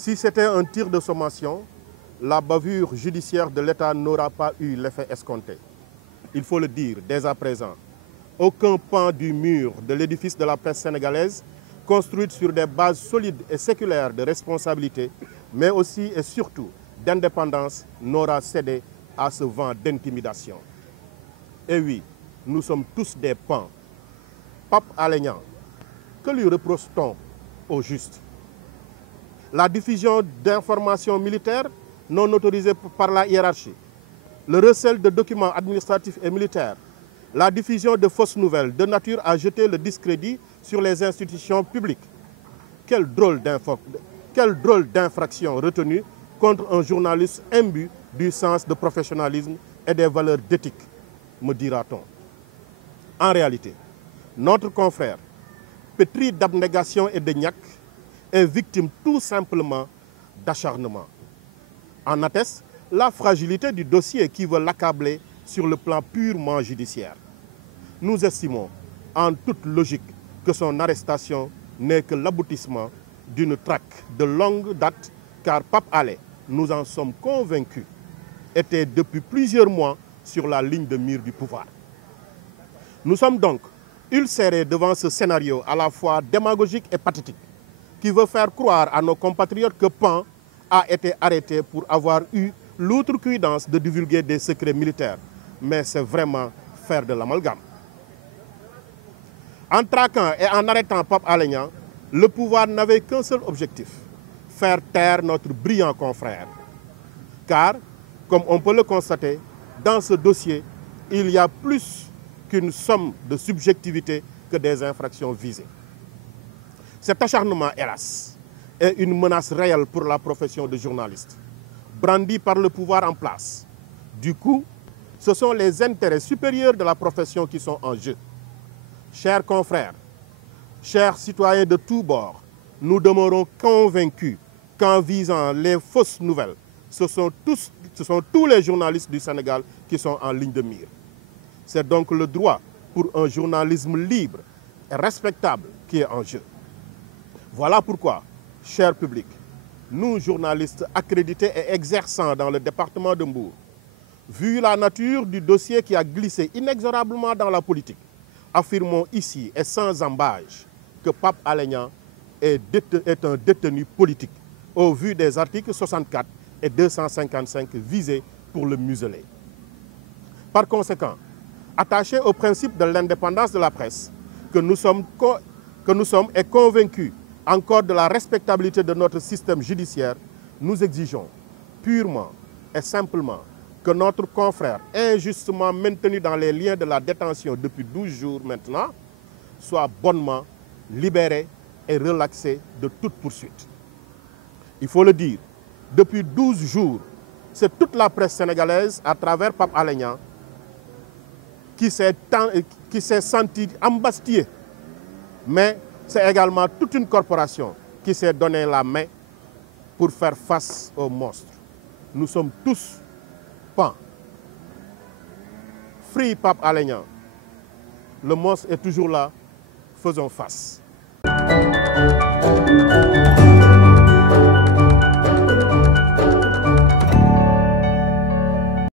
Si c'était un tir de sommation, la bavure judiciaire de l'État n'aura pas eu l'effet escompté. Il faut le dire dès à présent. Aucun pan du mur de l'édifice de la presse sénégalaise, construite sur des bases solides et séculaires de responsabilité, mais aussi et surtout d'indépendance, n'aura cédé à ce vent d'intimidation. Et oui, nous sommes tous des pans. Pape Alé Niang, que lui reproche-t-on au juste? La diffusion d'informations militaires non autorisées par la hiérarchie, le recel de documents administratifs et militaires, la diffusion de fausses nouvelles de nature à jeter le discrédit sur les institutions publiques. Quel drôle d'infraction retenue contre un journaliste imbu du sens de professionnalisme et des valeurs d'éthique, me dira-t-on. En réalité, notre confrère, pétri d'abnégation et de niaque, est victime tout simplement d'acharnement. En atteste la fragilité du dossier qui veut l'accabler sur le plan purement judiciaire. Nous estimons en toute logique que son arrestation n'est que l'aboutissement d'une traque de longue date, car Pape Alé, nous en sommes convaincus, était depuis plusieurs mois sur la ligne de mire du pouvoir. Nous sommes donc ulcérés devant ce scénario à la fois démagogique et pathétique, qui veut faire croire à nos compatriotes que Pan a été arrêté pour avoir eu l'outrecuidance de divulguer des secrets militaires. Mais c'est vraiment faire de l'amalgame. En traquant et en arrêtant Pape Alé Niang, le pouvoir n'avait qu'un seul objectif, faire taire notre brillant confrère. Car, comme on peut le constater, dans ce dossier, il y a plus qu'une somme de subjectivité que des infractions visées. Cet acharnement, hélas, est une menace réelle pour la profession de journaliste, brandie par le pouvoir en place. Du coup, ce sont les intérêts supérieurs de la profession qui sont en jeu. Chers confrères, chers citoyens de tous bords, nous demeurons convaincus qu'en visant les fausses nouvelles, ce sont tous les journalistes du Sénégal qui sont en ligne de mire. C'est donc le droit pour un journalisme libre et respectable qui est en jeu. Voilà pourquoi, cher public, nous journalistes accrédités et exerçant dans le département de Mbour, vu la nature du dossier qui a glissé inexorablement dans la politique, affirmons ici et sans embâche que Pape Alé Niang est un détenu politique au vu des articles 64 et 255 visés pour le museler. Par conséquent, attachés au principe de l'indépendance de la presse, que nous sommes et convaincus encore de la respectabilité de notre système judiciaire, nous exigeons purement et simplement que notre confrère, injustement maintenu dans les liens de la détention depuis 12 jours maintenant, soit bonnement libéré et relaxé de toute poursuite. Il faut le dire, depuis 12 jours, c'est toute la presse sénégalaise, à travers Pape Alé Niang, qui s'est sentie embastillée. Mais c'est également toute une corporation qui s'est donné la main pour faire face au monstre. Nous sommes tous pans. Free Pape Alé Niang. Le monstre est toujours là. Faisons face.